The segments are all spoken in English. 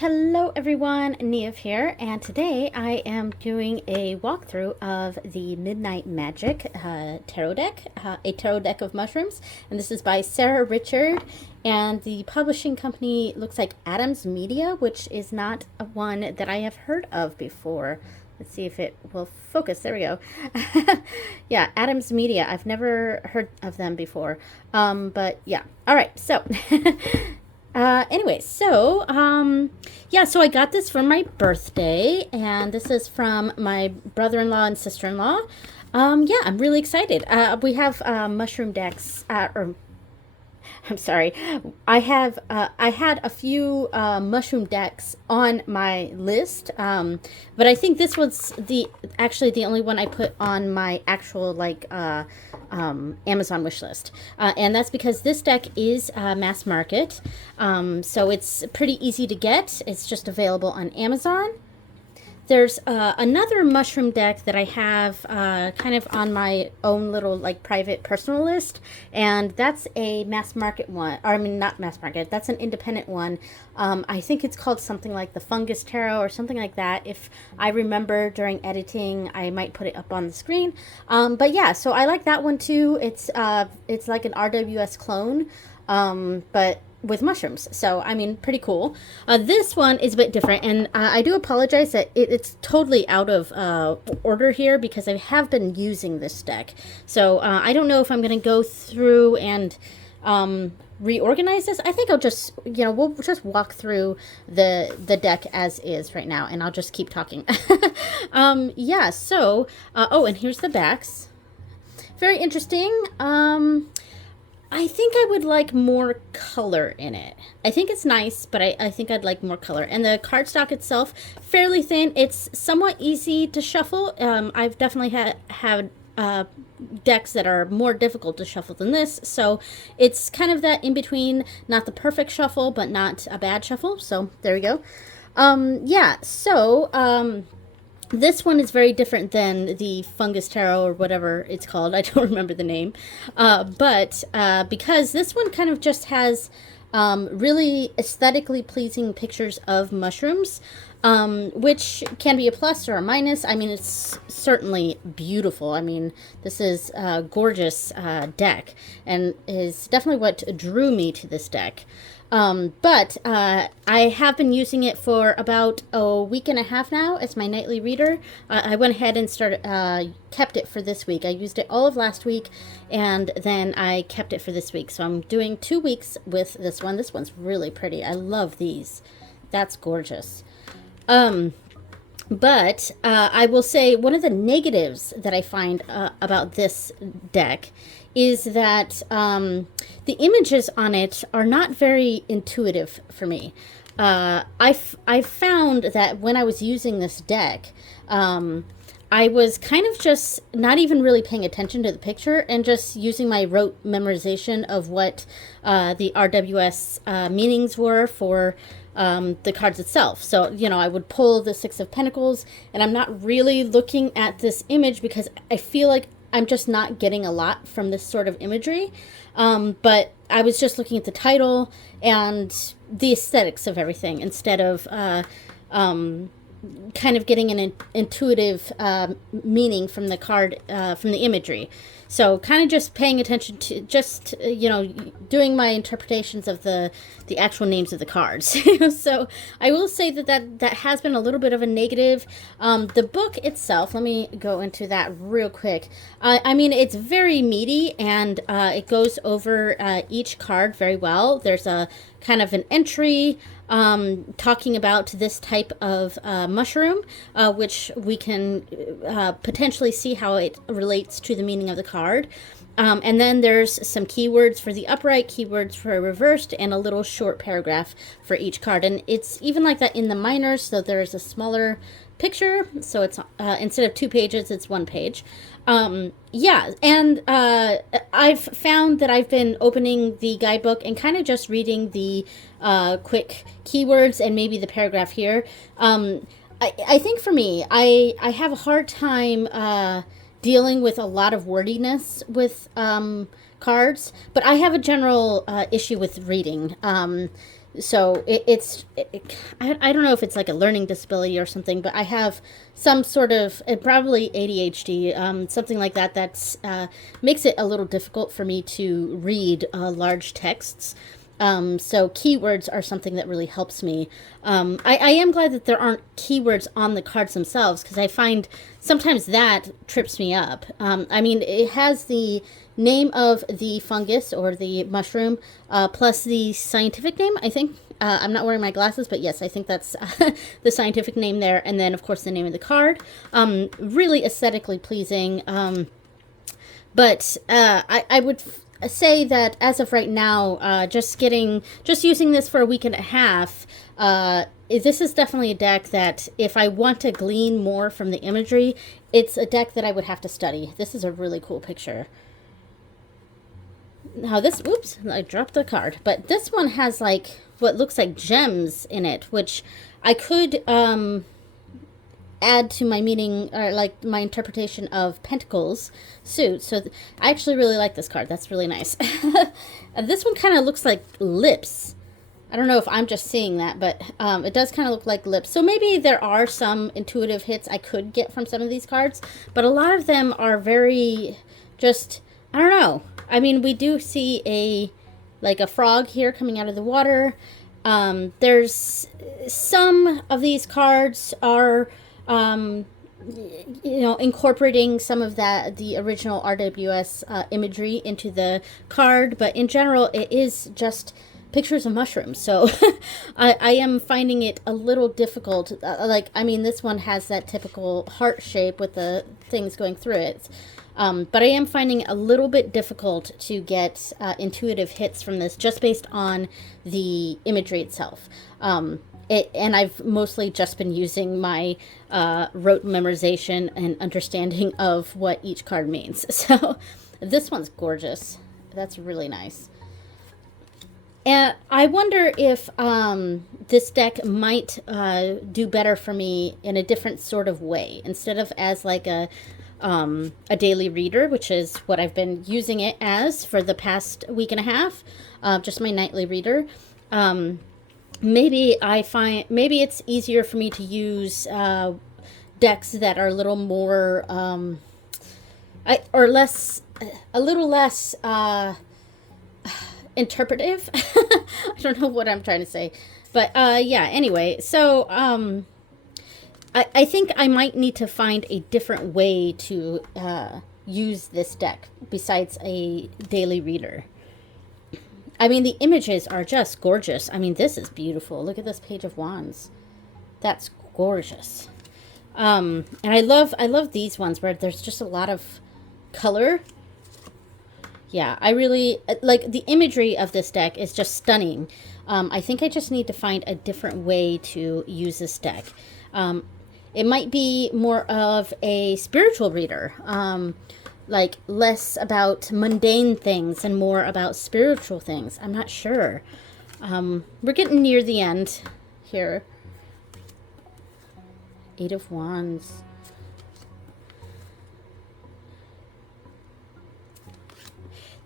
Hello everyone, Nev here, and today I am doing a walkthrough of the Midnight Magic tarot deck, a tarot deck of mushrooms, and this is by Sarah Richard, and the publishing company looks like Adams Media, which is not a one that I have heard of before. Let's see if it will focus. There we go. Yeah, Adams Media. I've never heard of them before. But yeah. All right. So yeah, so I got this for my birthday, and this is from my brother-in-law and sister-in-law. Yeah, I'm really excited. We have mushroom decks, or I'm sorry. I had a few mushroom decks on my list, but I think this was actually the only one I put on my actual Amazon wish list, and that's because this deck is mass market, so it's pretty easy to get. It's just available on Amazon. There's another mushroom deck that I have kind of on my own little private personal list, and that's a mass market one. Or I mean, not mass market. That's an independent one. I think it's called something like the Fungus Tarot or something like that. If I remember during editing, I might put it up on the screen. But yeah, so I like that one too. It's like an RWS clone, but with mushrooms. So, I mean, pretty cool. This one is a bit different, and I do apologize that it's totally out of order here because I have been using this deck. So, I don't know if I'm going to go through and reorganize this. I think I'll just, we'll just walk through the deck as is right now, and I'll just keep talking. Yeah, so, oh, and here's the backs. Very interesting. I think I would like more color in it. I think it's nice, but I think I'd like more color. And the cardstock itself, fairly thin. It's somewhat easy to shuffle. I've definitely had decks that are more difficult to shuffle than this. So it's kind of that in between, not the perfect shuffle, but not a bad shuffle. So there we go. Yeah, so this one is very different than the Fungus Tarot or whatever it's called. I don't remember the name. But because this one kind of just has really aesthetically pleasing pictures of mushrooms, which can be a plus or a minus. I mean, it's certainly beautiful. I mean, this is a gorgeous deck, and is definitely what drew me to this deck. But I have been using it for about a week and a half now as my nightly reader. I went ahead and kept it for this week. I used it all of last week, and then I kept it for this week. So I'm doing 2 weeks with this one. This one's really pretty. I love these. That's gorgeous. But I will say one of the negatives that I find about this deck is that the images on it are not very intuitive for me. I found that when I was using this deck, I was kind of just not even really paying attention to the picture and just using my rote memorization of what the RWS meanings were for the cards itself. So, I would pull the Six of Pentacles, and I'm not really looking at this image because I feel like I'm just not getting a lot from this sort of imagery. But I was just looking at the title and the aesthetics of everything instead of kind of getting an intuitive meaning from the card, from the imagery. So kind of just paying attention to just, doing my interpretations of the actual names of the cards. So I will say that has been a little bit of a negative. The book itself, let me go into that real quick. I mean, it's very meaty, and it goes over each card very well. There's a kind of an entry talking about this type of mushroom, which we can potentially see how it relates to the meaning of the card. And then there's some keywords for the upright, keywords for reversed, and a little short paragraph for each card. And it's even like that in the minors, so there's a smaller picture, so it's instead of 2 pages, it's 1 page. Yeah, and I've found that I've been opening the guidebook and kind of just reading the quick keywords and maybe the paragraph here. I think for me, I have a hard time dealing with a lot of wordiness with cards, but I have a general issue with reading. So I don't know if it's like a learning disability or something, but I have some sort of probably ADHD, something like that. That's makes it a little difficult for me to read large texts. So keywords are something that really helps me. I am glad that there aren't keywords on the cards themselves, because I find sometimes that trips me up. I mean, it has the name of the fungus or the mushroom, plus the scientific name, I think. I'm not wearing my glasses, but yes, I think that's the scientific name there. And then, of course, the name of the card. Really aesthetically pleasing. But I would say that as of right now, just using this for a week and a half, this is definitely a deck that if I want to glean more from the imagery, it's a deck that I would have to study. This is a really cool picture. Now this, oops, I dropped the card. But this one has like what looks like gems in it, which I could add to my meaning, or like my interpretation of Pentacles suit. So I actually really like this card. That's really nice. This one kind of looks like lips. I don't know if I'm just seeing that, but it does kind of look like lips. So maybe there are some intuitive hits I could get from some of these cards, but a lot of them are very just, I don't know. I mean, we do see like a frog here coming out of the water. There's some of these cards are incorporating some of the original RWS imagery into the card, but in general, it is just pictures of mushrooms. So I am finding it a little difficult. I mean, this one has that typical heart shape with the things going through it. But I am finding it a little bit difficult to get intuitive hits from this just based on the imagery itself. And I've mostly just been using my rote memorization and understanding of what each card means. So this one's gorgeous. That's really nice. And I wonder if this deck might do better for me in a different sort of way, instead of as like a daily reader, which is what I've been using it as for the past week and a half, just my nightly reader. Maybe it's easier for me to use decks that are a little more a little less interpretive. I don't know what I'm trying to say, but yeah. Anyway, so I think I might need to find a different way to use this deck besides a daily reader. I mean, the images are just gorgeous. I mean, this is beautiful. Look at this Page of Wands. That's gorgeous. And I love these ones where there's just a lot of color. Yeah, I really like the imagery of this deck is just stunning. I think I just need to find a different way to use this deck. It might be more of a spiritual reader, like less about mundane things and more about spiritual things. I'm not sure. We're getting near the end here. Eight of Wands.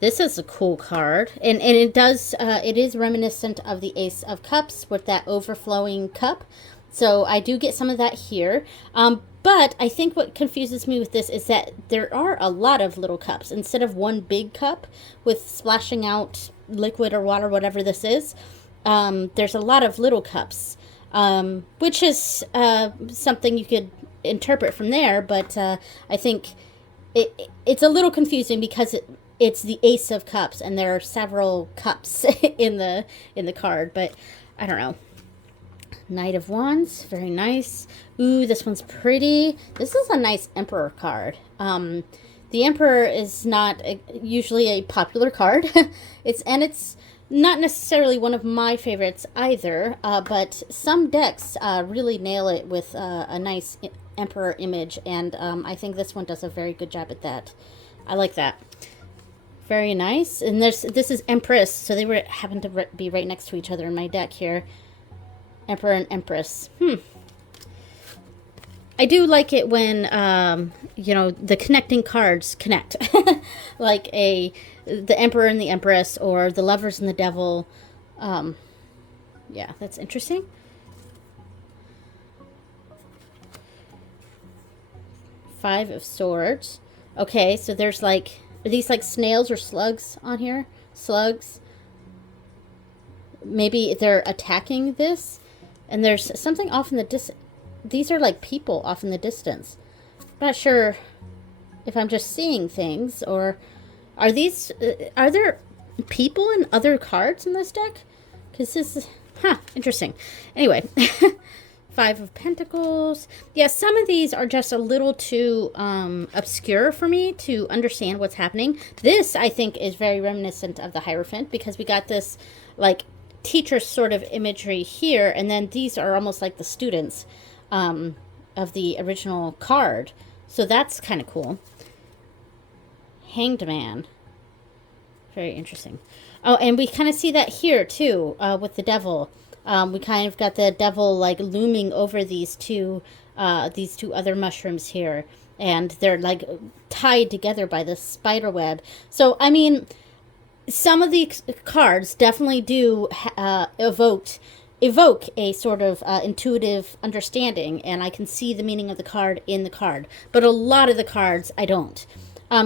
This is a cool card, and it is reminiscent of the Ace of Cups with that overflowing cup. So I do get some of that here. But I think what confuses me with this is that there are a lot of little cups. Instead of one big cup with splashing out liquid or water, whatever this is, there's a lot of little cups, which is something you could interpret from there. But I think it's a little confusing because it's the Ace of Cups, and there are several cups in the card. But I don't know. Knight of Wands, very nice. Ooh, this one's pretty. This is a nice Emperor card. The Emperor is not usually a popular card. It's not necessarily one of my favorites either, but some decks really nail it with a nice Emperor image, and I think this one does a very good job at that. I like that. Very nice. And this is Empress, so they happen to be right next to each other in my deck here. Emperor and Empress. I do like it when, the connecting cards connect. Like the Emperor and the Empress, or the Lovers and the Devil. Yeah, that's interesting. Five of Swords. Okay, so there's like, are these like snails or slugs on here? Slugs. Maybe they're attacking this. And there's something off in the distance. These are like people off in the distance. I'm not sure if I'm just seeing things, or are these, are there people and other cards in this deck? Because this is, interesting. Anyway, Five of Pentacles. Yeah, some of these are just a little too obscure for me to understand what's happening. This, I think, is very reminiscent of the Hierophant, because we got this, like, teacher sort of imagery here, and then these are almost like the students of the original card. So that's kind of cool. Hanged Man. Very interesting. Oh, and we kind of see that here, too, with the devil. We kind of got the devil, like, looming over these two other mushrooms here. And they're, like, tied together by this spider web. So, I mean, some of the cards definitely do evoke a sort of intuitive understanding, and I can see the meaning of the card in the card. But a lot of the cards, I don't.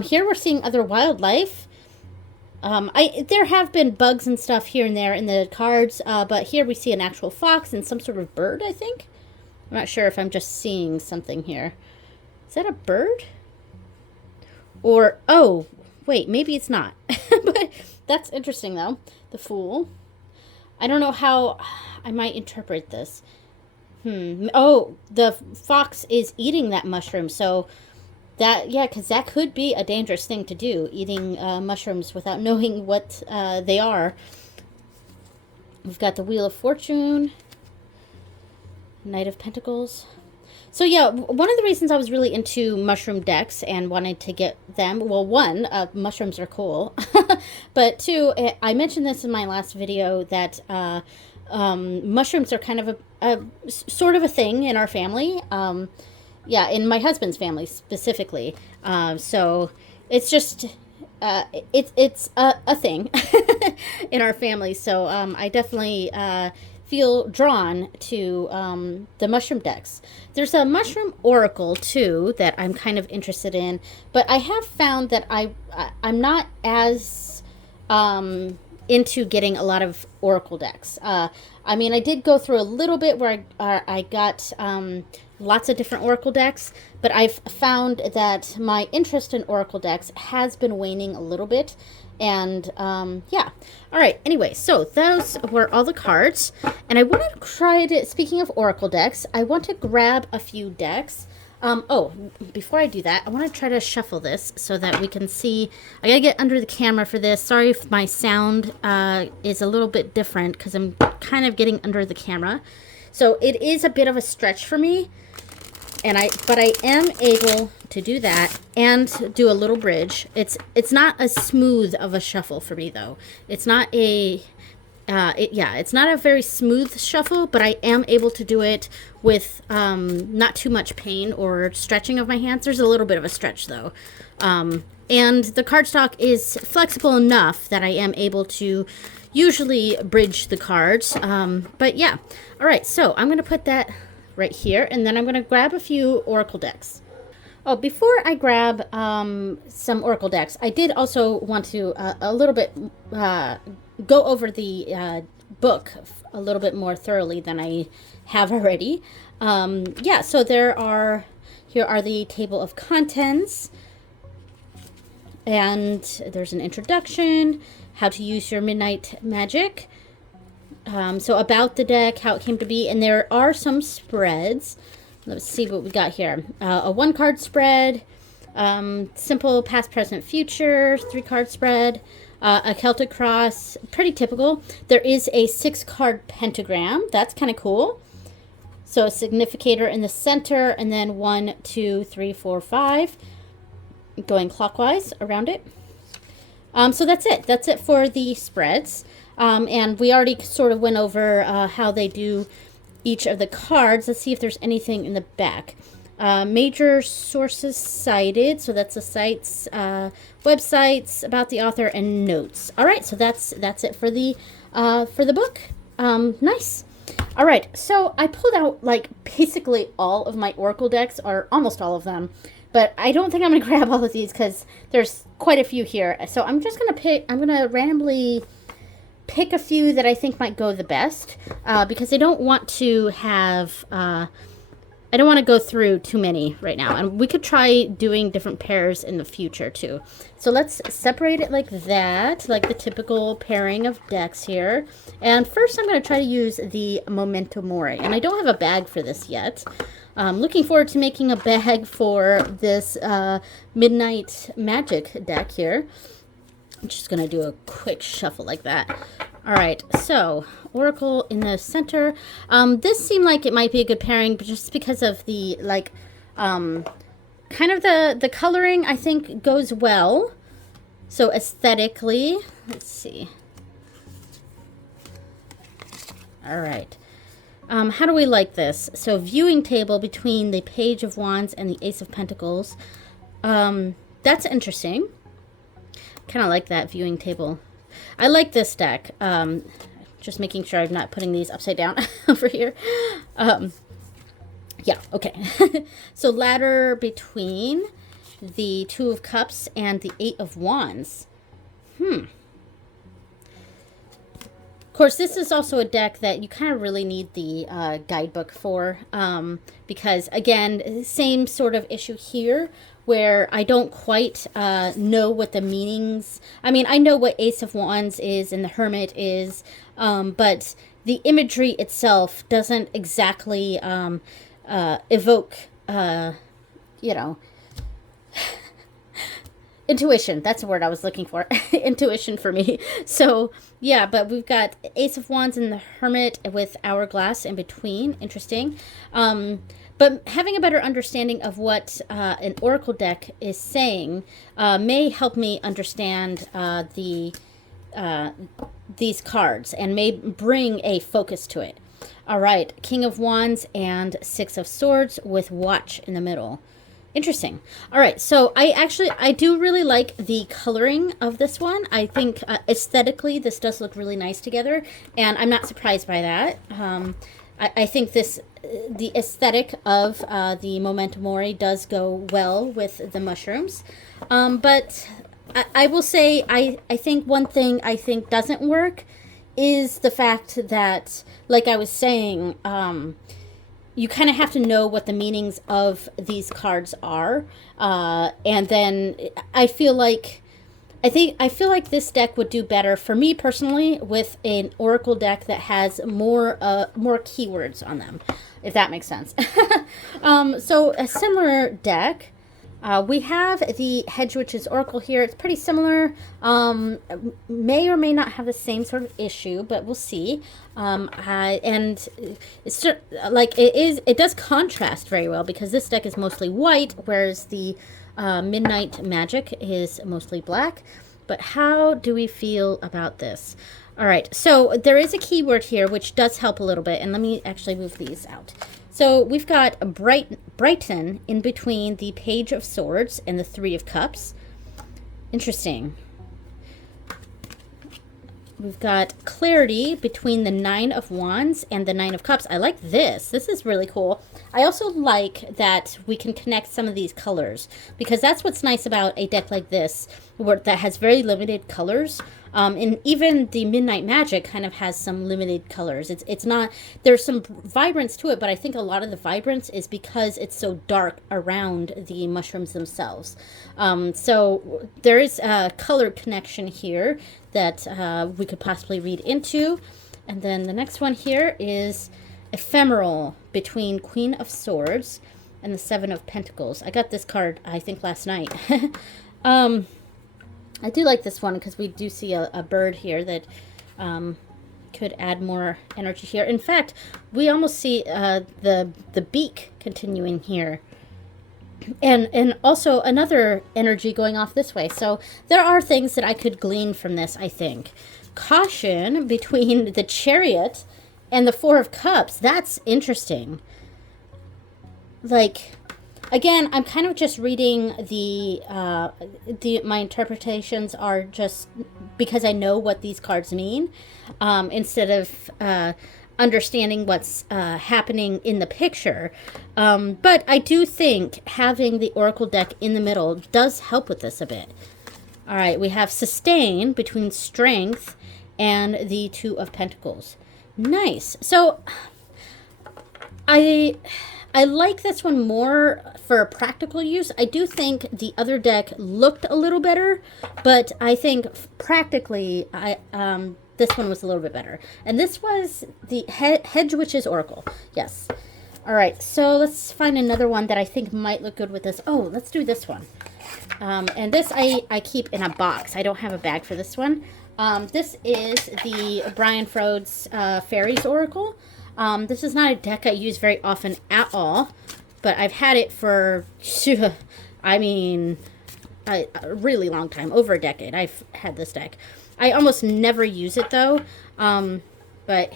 Here we're seeing other wildlife. There have been bugs and stuff here and there in the cards, but here we see an actual fox and some sort of bird, I think. I'm not sure if I'm just seeing something here. Is that a bird? Or, oh, wait, maybe it's not. But that's interesting, though. The Fool. I don't know how I might interpret this. Oh, the fox is eating that mushroom, so that, yeah, because that could be a dangerous thing to do, eating mushrooms without knowing what they are. We've got the Wheel of Fortune, Knight of Pentacles. So yeah, one of the reasons I was really into mushroom decks and wanted to get them, well, one, mushrooms are cool, but two, I mentioned this in my last video that mushrooms are kind of a sort of a thing in our family. Yeah, in my husband's family specifically. So it's just, it's a thing in our family. So I definitely feel drawn to the mushroom decks. There's a mushroom oracle too that I'm kind of interested in, but I have found that I'm not as into getting a lot of oracle decks. I mean, I did go through a little bit where I got lots of different oracle decks, but I've found that my interest in oracle decks has been waning a little bit. And yeah, all right, anyway, so those were all the cards, and I want to try to, speaking of oracle decks, I want to grab a few decks. Oh, before I do that, I want to try to shuffle this so that we can see. I gotta get under the camera for this. Sorry if my sound is a little bit different, because I'm kind of getting under the camera, so it is a bit of a stretch for me. But I am able to do that and do a little bridge. It's not as smooth of a shuffle for me, though. It's not a, it's not a very smooth shuffle, but I am able to do it with not too much pain or stretching of my hands. There's a little bit of a stretch, though. And the cardstock is flexible enough that I am able to usually bridge the cards. But yeah, all right, so I'm going to put that right here, and then I'm going to grab a few oracle decks. Oh, before I grab some oracle decks, I did also want to a little bit go over the book a little bit more thoroughly than I have already. Yeah, so here are the table of contents, and there's an introduction, how to use your midnight magic. So about the deck, how it came to be, and there are some spreads. Let's see what we got here. A 1-card spread, simple past, present, future, 3-card spread, a Celtic cross, pretty typical. There is a 6-card pentagram. That's kind of cool. So a significator in the center, and then 1, 2, 3, 4, 5, going clockwise around it. So that's it. That's it for the spreads. And we already sort of went over how they do each of the cards. Let's see if there's anything in the back. Major sources cited, so that's the sites, websites, about the author, and notes. All right, so that's it for the book. Nice. All right, so I pulled out like basically all of my Oracle decks, or almost all of them, but I don't think I'm gonna grab all of these because there's quite a few here. So I'm just gonna pick. I'm gonna randomly pick a few that I think might go the best because I don't want to have. I don't want to go through too many right now. And we could try doing different pairs in the future too. So let's separate it like that, like the typical pairing of decks here. And first I'm going to try to use the Memento Mori. And I don't have a bag for this yet. I'm looking forward to making a bag for this Midnight Magic deck here. I'm just going to do a quick shuffle like that. All right, so Oracle in the center. This seemed like it might be a good pairing, but just because of the, like, kind of the coloring, I think, goes well. So aesthetically, let's see. All right. How do we like this? So viewing table between the Page of Wands and the Ace of Pentacles. That's interesting. Kind of like that viewing table. I like this deck. Just making sure I'm not putting these upside down over here. Yeah, okay. So ladder between the Two of Cups and the Eight of Wands. Of course, this is also a deck that you kind of really need the guidebook for. Because, again, same sort of issue here, where I don't quite know what the meanings... I mean, I know what Ace of Wands is and the Hermit is, but the imagery itself doesn't exactly evoke, you know... Intuition, that's the word I was looking for. Intuition for me. So, yeah, but we've got Ace of Wands and the Hermit with Hourglass in between. Interesting. But having a better understanding of what an Oracle deck is saying may help me understand these cards and may bring a focus to it. All right, King of Wands and Six of Swords with Watch in the middle. Interesting. All right, so I do really like the coloring of this one. I think aesthetically this does look really nice together, and I'm not surprised by that. I think the aesthetic of the Memento Mori does go well with the mushrooms. But I will say, I think one thing I think doesn't work is the fact that, like I was saying, you kind of have to know what the meanings of these cards are. And then I feel like this deck would do better for me personally with an Oracle deck that has more keywords on them, if that makes sense. So a similar deck. We have the Hedge Witch's Oracle here. It's pretty similar. May or may not have the same sort of issue, but we'll see. And it's just, like it does contrast very well because this deck is mostly white, whereas the Midnight Magic is mostly black. But how do we feel about this? All right, so there is a keyword here which does help a little bit, and let me actually move these out. So we've got Brighten in between the Page of Swords and the Three of Cups. Interesting. We've got Clarity between the Nine of Wands and the Nine of Cups. I like this. This is really cool. I also like that we can connect some of these colors because that's what's nice about a deck like this that has very limited colors. And even the Midnight Magic kind of has some limited colors. It's not, there's some vibrance to it, but I think a lot of the vibrance is because it's so dark around the mushrooms themselves. So there is a color connection here that we could possibly read into. And then the next one here is Ephemeral between Queen of Swords and the Seven of Pentacles. I got this card, I think, last night. I do like this one because we do see a bird here that could add more energy here. In fact, we almost see the beak continuing here. And also another energy going off this way. So there are things that I could glean from this, I think. Caution between the Chariot and the Four of Cups. That's interesting. Like, Again, I'm kind of just reading my interpretations are just because I know what these cards mean, instead of understanding what's happening in the picture. But I do think having the Oracle deck in the middle does help with this a bit. All right, we have Sustain between Strength and the Two of Pentacles. Nice. So I like this one more for practical use. I do think the other deck looked a little better, but I think practically this one was a little bit better. And this was the Hedge Witch's Oracle. Yes. All right, so let's find another one that I think might look good with this. Oh, let's do this one. And this I keep in a box. I don't have a bag for this one. This is the Brian Frode's Fairies Oracle. This is not a deck I use very often at all, but I've had it for, I mean, a really long time, over a decade. I've had this deck. I almost never use it though, but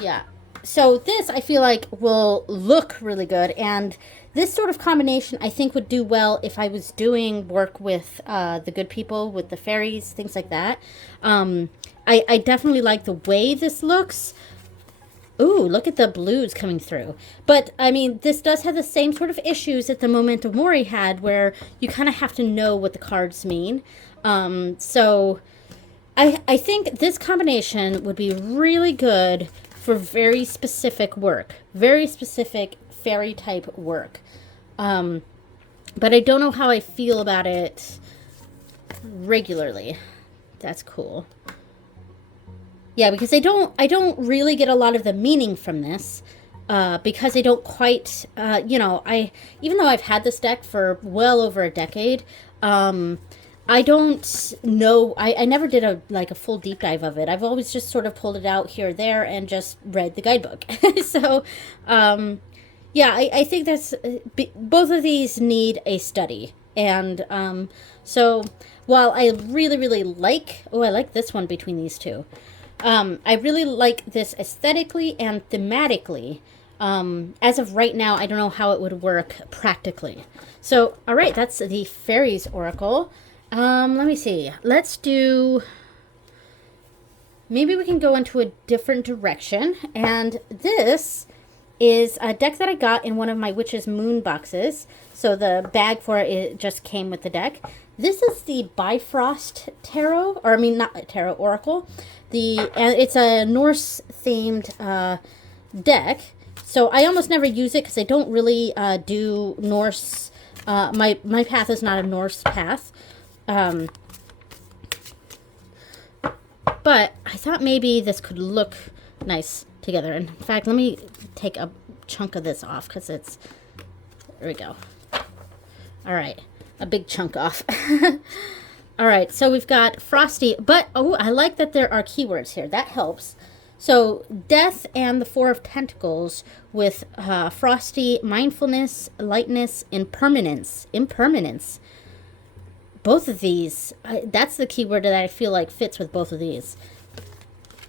yeah. So this I feel like will look really good, and this sort of combination I think would do well if I was doing work with the good people, with the fairies, things like that. I definitely like the way this looks. Ooh, look at the blues coming through. But, I mean, this does have the same sort of issues that the Memento Mori had, where you kind of have to know what the cards mean. So, I think this combination would be really good for very specific work. Very specific fairy-type work. But I don't know how I feel about it regularly. That's cool. Yeah, because I don't really get a lot of the meaning from this, because I don't quite, even though I've had this deck for well over a decade, I don't know, I never did a full deep dive of it. I've always just sort of pulled it out here or there and just read the guidebook. So, yeah, I think that's, both of these need a study. And, so, while I really, really like, I like this one between these two. I really like this aesthetically and thematically. As of right now, I don't know how it would work practically. So, all right, that's the Fairies Oracle. Let me see. Let's do... Maybe we can go into a different direction. And this is a deck that I got in one of my Witch's Moon boxes. So the bag for it just came with the deck. This is the Bifrost Tarot, or I mean, not Tarot, Oracle. And it's a Norse-themed deck. So I almost never use it because I don't really do Norse. My path is not a Norse path. But I thought maybe this could look nice together. In fact, let me take a chunk of this off because it's... There we go. All right. A big chunk off. All right. So we've got Frosty. But, oh, I like that there are keywords here. That helps. So Death and the Four of Pentacles with Frosty, Mindfulness, Lightness, Impermanence. Impermanence. Both of these, that's the keyword that I feel like fits with both of these.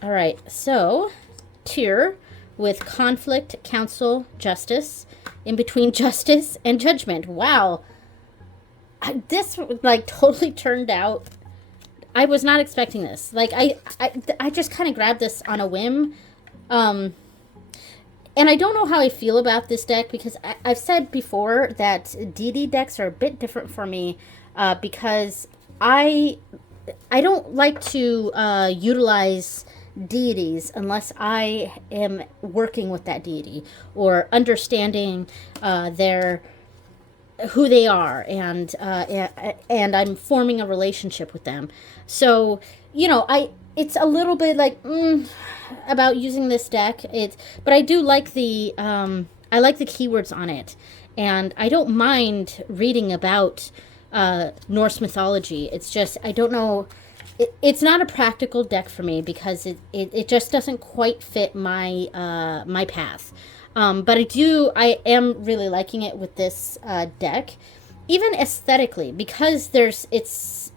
All right, so Tyr with Conflict, Counsel, Justice, in between Justice and Judgment. Wow. This, like, totally turned out. I was not expecting this. Like, I just kind of grabbed this on a whim. And I don't know how I feel about this deck because I've said before that deity decks are a bit different for me. Because I don't like to utilize deities unless I am working with that deity or understanding who they are, and I'm forming a relationship with them. So, you know, it's a little bit like about using this deck. But I do like the I like the keywords on it, and I don't mind reading about Norse mythology. It's just, I don't know, it's not a practical deck for me because it just doesn't quite fit my my path. But I am really liking it with this deck, even aesthetically, because it's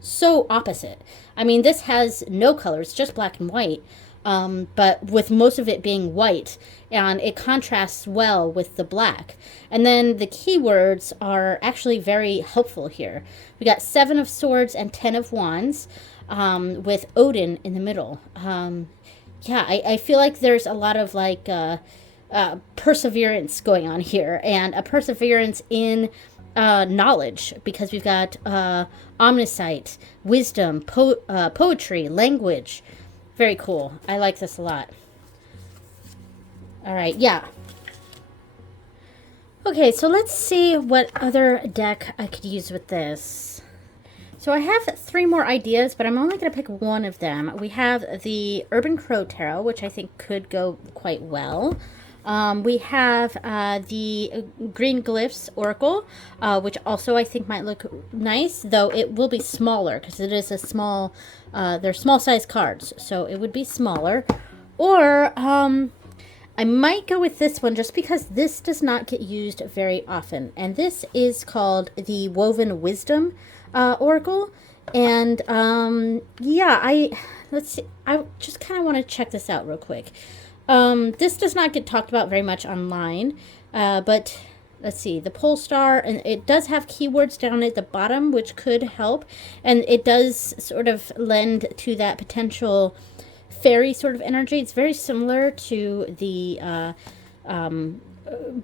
so opposite. I mean, this has no colors, just black and white. but with most of it being white, and it contrasts well with the black. And then the keywords are actually very helpful here. We got 7 of Swords and 10 of Wands, with Odin in the middle. Yeah, I feel like there's a lot of like perseverance going on here, and a perseverance in knowledge, because we've got omniscience, wisdom, poetry, language. Very cool. I like this a lot. All right, yeah. Okay, so let's see what other deck I could use with this. So I have 3 more ideas, but I'm only going to pick one of them. We have the Urban Crow Tarot, which I think could go quite well. We have the Green Glyphs Oracle, which also I think might look nice, though it will be smaller because it is a small, they're small size cards, so it would be smaller. Or I might go with this one just because this does not get used very often, and this is called the Woven Wisdom Oracle. And yeah, let's see, I just kind of want to check this out real quick. This does not get talked about very much online, but let's see, the pole star, and it does have keywords down at the bottom, which could help, and it does sort of lend to that potential fairy sort of energy. It's very similar to the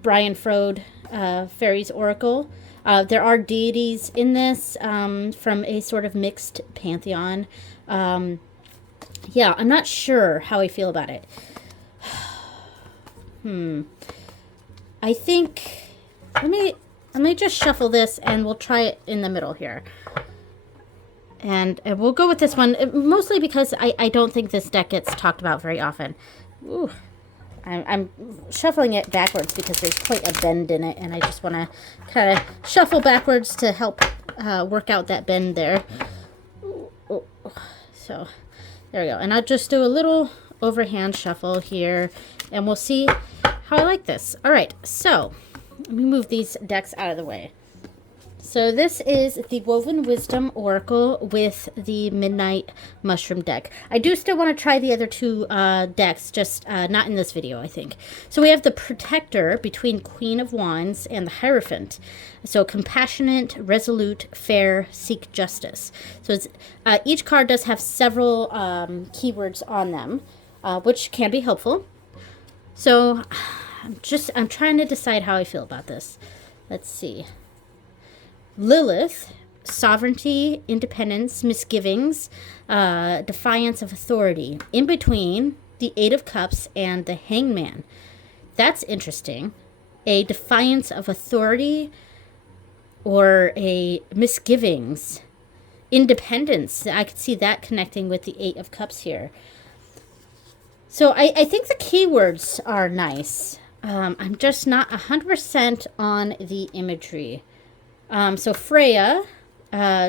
Brian Froud Fairies Oracle. There are deities in this from a sort of mixed pantheon. Yeah, I'm not sure how I feel about it. I think let me just shuffle this, and we'll try it in the middle here. And we'll go with this one, mostly because I don't think this deck gets talked about very often. Ooh, I'm shuffling it backwards because there's quite a bend in it, and I just want to kind of shuffle backwards to help work out that bend there. Ooh. So there we go. And I'll just do a little overhand shuffle here, and we'll see how I like this. All right, so let me move these decks out of the way. So this is the Woven Wisdom Oracle with the Midnight Mushroom deck. I do still want to try the other 2 decks, just not in this video, I think. So we have the Protector between Queen of Wands and the Hierophant. So compassionate, resolute, fair, seek justice. So it's, each card does have several keywords on them, which can be helpful. So I'm trying to decide how I feel about this. Let's see. Lilith, sovereignty, independence, misgivings, defiance of authority. In between the 8 of Cups and the Hangman. That's interesting. A defiance of authority or a misgivings. Independence. I could see that connecting with the 8 of Cups here. So I think the keywords are nice. I'm just not 100% on the imagery. So Freya,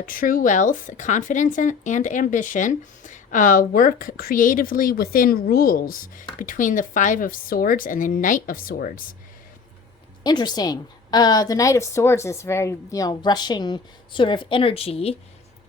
true wealth, confidence and ambition, work creatively within rules between the 5 of Swords and the Knight of Swords. Interesting. The Knight of Swords is very, rushing sort of energy,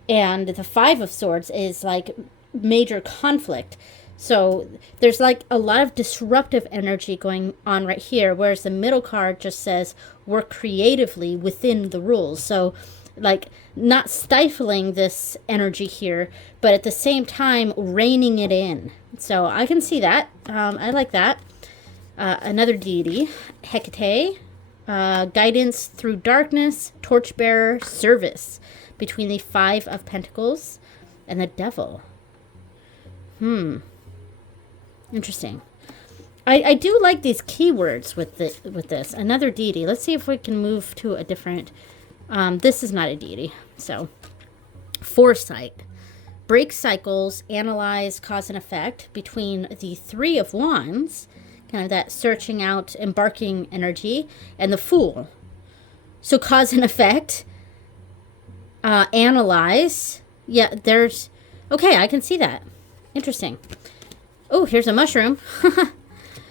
and the 5 of Swords is like major conflict. So there's like a lot of disruptive energy going on right here, whereas the middle card just says work creatively within the rules. So like not stifling this energy here, but at the same time reining it in. So I can see that. I like that. Another deity, Hecate, guidance through darkness, torchbearer, service between the 5 of Pentacles and the Devil. Interesting. I do like these keywords with this. Another deity. Let's see if we can move to a different... this is not a deity. So, foresight. Break cycles, analyze cause and effect between the 3 of Wands, kind of that searching out, embarking energy, and the Fool. So, cause and effect. Analyze. Yeah, there's... Okay, I can see that. Interesting. Oh, here's a mushroom.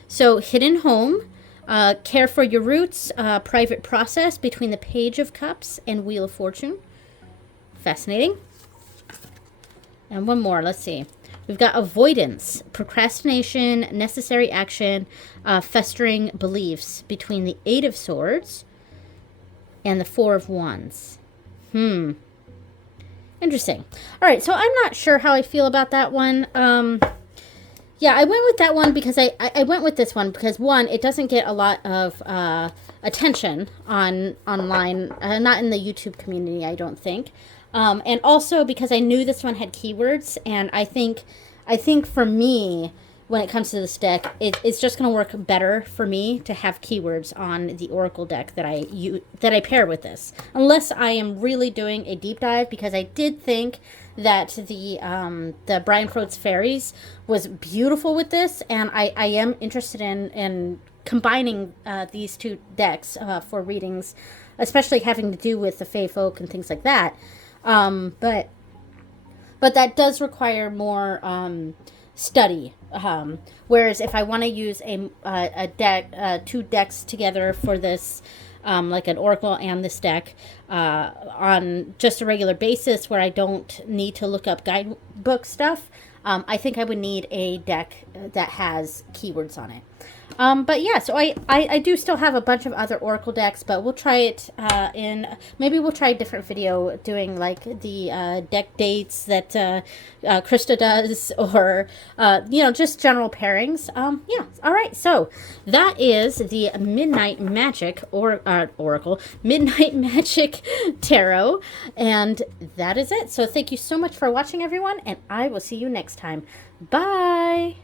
So, hidden home, care for your roots, private process between the Page of Cups and Wheel of Fortune. Fascinating. And one more, let's see. We've got avoidance, procrastination, necessary action, festering beliefs between the Eight of Swords and the Four of Wands. Interesting. All right, so I'm not sure how I feel about that one. Yeah, I went with that one because I went with this one because, one, it doesn't get a lot of attention online, not in the YouTube community, I don't think. And also because I knew this one had keywords, and I think for me, when it comes to this deck, it's just going to work better for me to have keywords on the Oracle deck that I pair with this, unless I am really doing a deep dive, because I did think that the Brian Frode's Fairies was beautiful with this, and I am interested in combining these two decks for readings, especially having to do with the Fae folk and things like that. But that does require more study. Whereas if I want to use a deck, two decks together for this, like an Oracle and this deck, on just a regular basis where I don't need to look up guidebook stuff, I think I would need a deck that has keywords on it. But yeah, so I do still have a bunch of other Oracle decks, but we'll try it maybe we'll try a different video doing like the deck dates that Krista does, or just general pairings. Yeah, all right, so that is the Midnight Magic Oracle Midnight Magic Tarot, and that is it. So thank you so much for watching, everyone, and I will see you next time. Bye.